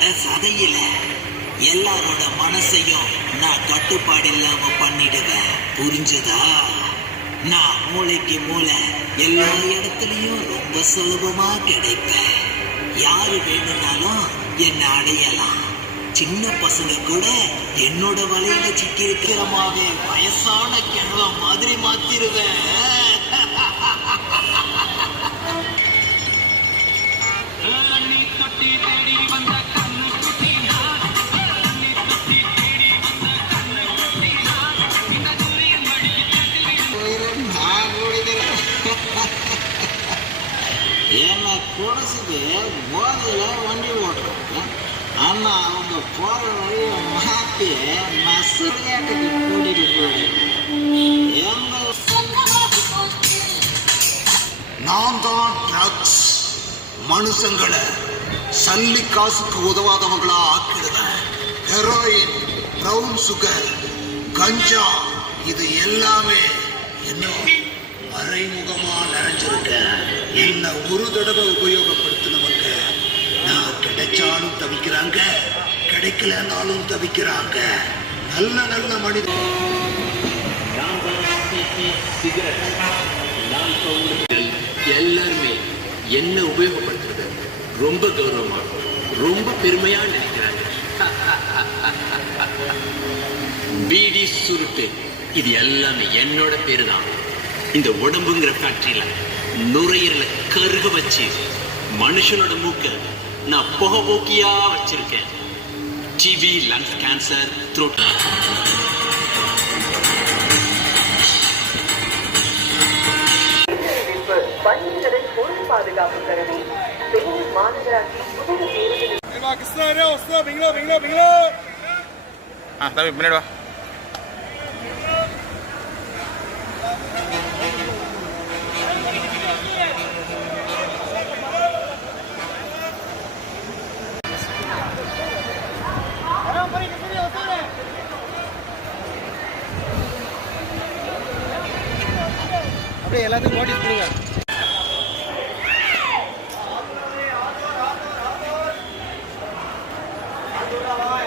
என்னோட சதையில எல்லாரோட மனசையும் நான் கட்டுப்பாடு இல்லாம பண்ணிடுவேன். புரிஞ்சதா? நான் மூளைக்கு மூளை எல்லா இடத்துலயும் ரொம்ப சுலபமா கிடைப்பேன். யாரு வேணும்னாலும் என்ன அடையலாம். சின்ன பசங்க கூட என்னோட வலையில சிக்கி இருக்கிற மாதிரி வயசான கிழவ மாதிரி மாத்திருவேன். என்னை குடிச்சிட்டு போதையில் வண்டி ஓட்டுறாங்க. ஆனால் அவங்க போகிற வழியை மாற்றி நசுரியாட்டுக்கு கூட்டிகிட்டு போயிடுங்க நான் தான் ட்ரக்ஸ் மனுஷங்களை சல்லி காசுக்கு உதவாதவங்களா ஆக்கிடுவேன். ஹெரோயின் ப்ரௌன் சுகர் கஞ்சா இது எல்லாமே என்ன மறைமுகமா நிறைஞ்ச என்ன ஒரு தடவை உபயோகப்படுத்தினவங்க நான் கிடைச்சாலும் தவிக்கிறாங்க கிடைக்கலனாலும் தவிக்கிறாங்க. நல்ல நல்ல மனிதன். எல்லாருமே என்ன உபயோகப்படுத்துறது? ரொம்ப கௌரவமா ரொம்ப பெருமையா நினைக்கிறாங்க. பீடி சுருட்டு. இது எல்லாமே என்னோட பேரு தான் இந்த உடம்புங்கிற ஃபேக்டரியில நுரையீரல கருக வச்சு மனுஷனோட மூக்க நான் புகை போக்கியா வச்சிருக்கேன். டிவி லங்ஸ் கேன்சர் த்ரோட் பாதுகாப்பு கருதி மாநகராட்சி புதிய பேருந்து பின்னாடி வா அப்படியே எல்லாத்துக்கும் நோட்டீஸ் கொடுங்க Thank